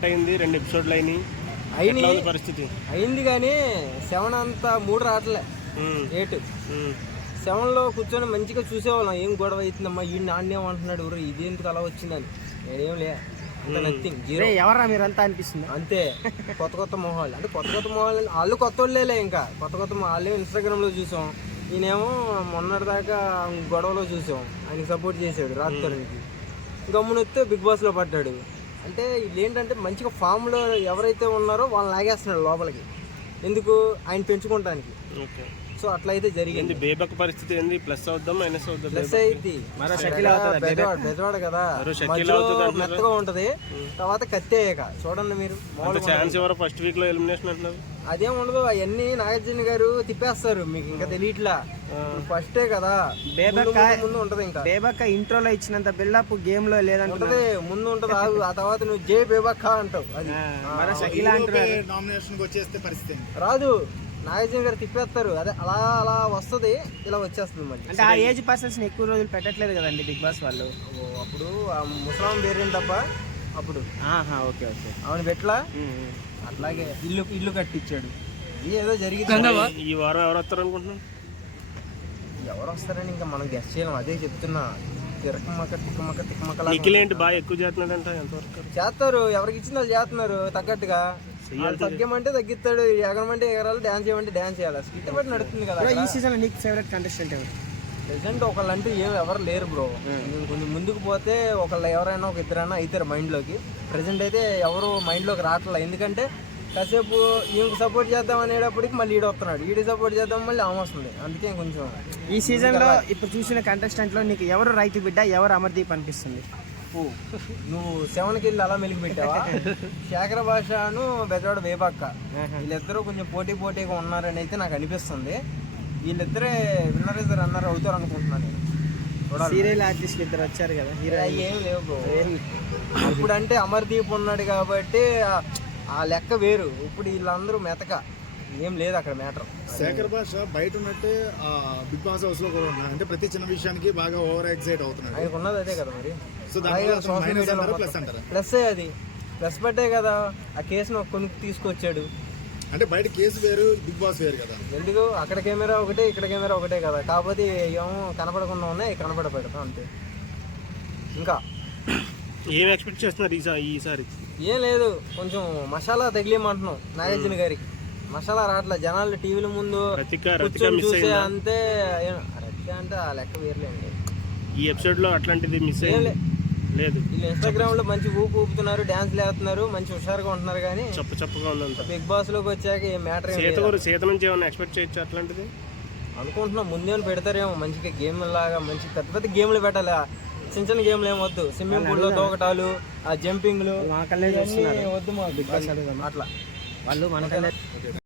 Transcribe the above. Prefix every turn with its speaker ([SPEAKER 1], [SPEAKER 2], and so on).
[SPEAKER 1] Start అయింది, 2 ఎపిసోడ్లు అయినాయి. పరిస్థితి
[SPEAKER 2] అయింది కానీ 7 అంతా 3 రావట్లే. 8 7లో కూర్చొని మంచిగా చూసేవాళ్ళం. ఏం గొడవ అవుతుందమ్మా, ఈ నాణ్యం అంటున్నాడు, ఇది ఎందుకు అలా వచ్చిందని. ఏం లే, అంత నథింగ్, జీరో.
[SPEAKER 3] ఎవరా మీరంతా అనిపిస్తుంది
[SPEAKER 2] అంతే. కొత్త మొహాలు అంటే కొత్త మొహాలు, వాళ్ళు కొత్త వాళ్ళేలే. ఇంకా కొత్త వాళ్ళే ఇన్స్టాగ్రామ్లో చూసాం. ఈయనేమో మొన్నటి దాకా గొడవలో చూసాం, ఆయనకి సపోర్ట్ చేసాడు రాత్రికి. గమ్మునొస్తే బిగ్ బాస్లో పడ్డాడు. అంటే వీళ్ళు ఏంటంటే మంచిగా ఫామ్లో ఎవరైతే ఉన్నారో వాళ్ళని లాగేస్తున్నాడు లోపలికి. ఎందుకు? ఆయన పెంచుకోవడానికి. సో అట్లా అయితే జరిగింది.
[SPEAKER 1] బేబక్ పరిస్థితి ఏంది? ప్లస్ అవుద్దాం మైనస్ అవుద్దాం?
[SPEAKER 2] ప్లస్ అయింది. బెదవాడు కదా, మెత్తగా ఉంటది. తర్వాత కత్తేయక చూడండి మీరు.
[SPEAKER 1] ఫస్ట్ వీక్ లో ఎలిమినేషన్ అంటున్నారు.
[SPEAKER 2] అదేం ఉండదు, అవన్నీ నాగార్జున గారు తిప్పేస్తారు. మీకు ఇంకా తెలియట్లా, ఫస్టే కదా. ముందు ఉంటది. ఇంకా
[SPEAKER 3] బేబక్క ఇంట్రోలో ఇచ్చినంత బిల్డప్ గేమ్ లో లేదంటే
[SPEAKER 2] ముందు ఉంటది. ఆ తర్వాత నువ్వు జై బేబక్క అంటావు. అది
[SPEAKER 4] నామినేషన్ వచ్చేస్తే పరిస్థితి రాదు.
[SPEAKER 2] నాగార్జున గారు తిప్పేస్తారు. అదే అలా అలా వస్తుంది, ఇలా వచ్చేస్తుంది మళ్ళీ.
[SPEAKER 3] అంటే ఆ ఏజ్ పర్సన్స్ ఎక్కువ రోజులు పెట్టట్లేదు కదండి బిగ్ బాస్ వాళ్ళు.
[SPEAKER 2] అప్పుడు ఆ ముసలాం పేరేంటి తప్ప అప్పుడు.
[SPEAKER 3] ఓకే ఓకే,
[SPEAKER 2] అవును పెట్లా. అట్లాగే ఇల్లు కట్టించాడు. ఏదో జరిగింది.
[SPEAKER 1] ఈ వారం ఎవరు వస్తారు అనుకుంటున్నాం?
[SPEAKER 2] ఎవరు వస్తారని ఇంకా మనం గెస్ట్ చేయలేం. అదే చెప్తున్నా, తిక్కమక్క
[SPEAKER 1] నిఖిలేంటి బాగా ఎక్కువ చేస్తున్నాడంట. ఎంతవరకు
[SPEAKER 2] చేస్తారు? ఎవరికి ఇచ్చింది వాళ్ళు చేస్తున్నారు తగ్గట్టుగా. తగ్గమంటే తగ్గిస్తాడు, ఎగరమంటే ఎగరాలి, డాన్స్ చేయమంటే డాన్స్ చేయాలి. స్కిట్ బట్టి నడుస్తుంది కదా.
[SPEAKER 3] ఈ సీజన్ నీకు ఫేవరెట్ కంటెస్టెంట్ ఎవరు?
[SPEAKER 2] ప్రెసెంట్ ఒకళ్ళంటూ ఎవరు లేరు బ్రో. కొంచెం ముందుకు పోతే ఒకళ్ళు ఎవరైనా ఒక ఇద్దరైనా అవుతారు మైండ్లోకి. ప్రెసెంట్ అయితే ఎవరు మైండ్లోకి రావట్లేదు. ఎందుకంటే కాసేపు ఈయనకు సపోర్ట్ చేద్దాం అనేటప్పటికి మళ్ళీ ఈడ వస్తున్నాడు, ఈడి సపోర్ట్ చేద్దాం మళ్ళీ ఆమె వస్తుంది. అందుకే కొంచెం
[SPEAKER 3] ఈ సీజన్లో ఇప్పుడు చూసిన కంటెస్టెంట్లో నీకు ఎవరు రైతు బిడ్డ, ఎవరు అమర్దీప్ అనిపిస్తుంది?
[SPEAKER 2] నువ్వు 7కి వెళ్ళి అలా మెలిగి పెట్టావా? శేఖర భాషను బెదవాడ వేపక్క, వీళ్ళిద్దరూ కొంచెం పోటీగా ఉన్నారని అయితే నాకు అనిపిస్తుంది. వీళ్ళిద్దరే విన్నర్ ఇద్దరు రన్నర్ అవుతారు అనుకుంటున్నాను నేను.
[SPEAKER 3] సీరియల్ ఆర్టిస్ట్ ఇద్దరు వచ్చారు కదా, హీరో
[SPEAKER 2] ఏం లేవు బ్రో. ఇప్పుడు అంటే అమర్దీప్ ఉన్నాడు కాబట్టి ఆ లెక్క వేరు. ఇప్పుడు వీళ్ళందరూ మెతక ఏం లేదు అక్కడ మ్యాటర్.
[SPEAKER 4] శేఖర్ భాష బయట ఉన్నట్టే బిగ్ బాస్ హౌస్ లో కూడా ఉన్నారు. అంటే ప్రతి చిన్న విషయానికి బాగా ఓవర్ ఎక్సైట్ అవుతున్నాడు.
[SPEAKER 2] ఆయనకు ఉన్నది అదే కదా మరి.
[SPEAKER 4] ప్లస్
[SPEAKER 2] అది ప్లస్ పట్టే కదా ఆ కేసును కొనుక్కు తీసుకొచ్చాడు.
[SPEAKER 4] అంటే బయట కేసు వేరు, బిగ్ బాస్ వేరు కదా.
[SPEAKER 2] ఎందుకు? అక్కడ కెమెరా ఒకటే, ఇక్కడ కెమెరా ఒకటే కదా. కాకపోతే ఏమో కనపడకుండా ఉన్నాయి, కనపడతా అంతే. ఇంకా
[SPEAKER 1] ఏం ఎక్స్పెక్ట్ చేస్తున్నారు ఈసారి?
[SPEAKER 2] ఏం లేదు, కొంచెం మసాలా తగిలేమంటున్నాం నాగార్జున గారికి. మసాలా రావట్లే. జనాలు టీవీల ముందు చూసే అంతే. రచ్చ అంటే ఆ లెక్క వేర్లేండి.
[SPEAKER 1] ఈ ఎపిసోడ్ లో అట్లాంటిది మిస్ లేదు.
[SPEAKER 2] వీళ్ళు ఇన్స్టాగ్రామ్ లో మంచి ఊపుతున్నారు, డాన్స్ లేస్తున్నారు, మంచి హుషారుగా ఉంటున్నారు. కానీ
[SPEAKER 1] చప్పగా ఉంది.
[SPEAKER 2] బిగ్ బాస్ లోకి వచ్చాక ఏ మ్యాటర్
[SPEAKER 1] సీత నుంచి ఏమైనా ఎక్స్పెక్ట్ చేయొచ్చు అట్లాంటిది
[SPEAKER 2] అనుకుంటున్నాం. ముందేమైనా పెడతారేమో మంచిగా గేమ్ లాగా. మంచి పెద్ద గేమ్లు పెట్టాలి, చిన్న గేమ్లు ఏం వద్దు. స్విమ్మింగ్ పూల్ లో దూకటాలు, ఆ జంపింగ్లు వద్దు మాకు. అట్లా
[SPEAKER 3] వాళ్ళు మనకల్లే